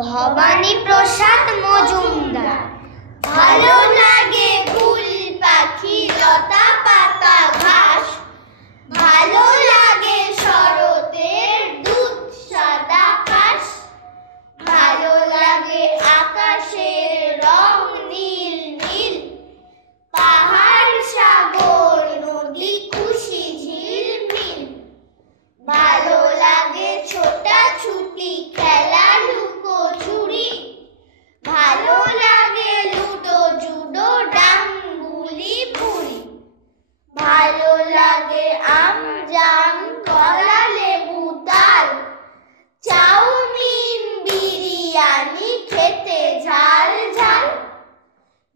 ভবানী প্রসাদ মজুমদার। ভালো লাগে ফুল পাখি লতা পাতা ঘাস, ভালো লাগে শরতের দুধ সাদা আকাশ, ভালো লাগে আকাশের রং নীল নীল, পাহাড় সাগর নদী খুশি ঝিলমিল, ভালো লাগে ছোটাছুটি খেলা লুকোচুরি, ভালো লাগে লুডো জুডো ডাংগুলি পুরি, ভালো লাগে আম জাম কলা লেবু তাল, চাউমিন বিরিয়ানি খেতে ঝাল ঝাল,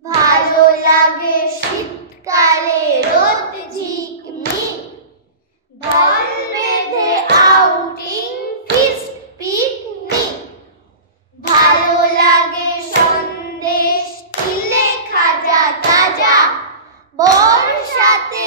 ভালো লাগে শীতকালে রোদ ঝিকমিক, দল বেঁধে আউটিং ফিস্ট পিকনিক, ভালো লাগে সন্দেশ তিলে খাজা তাজা, বর্ষাতে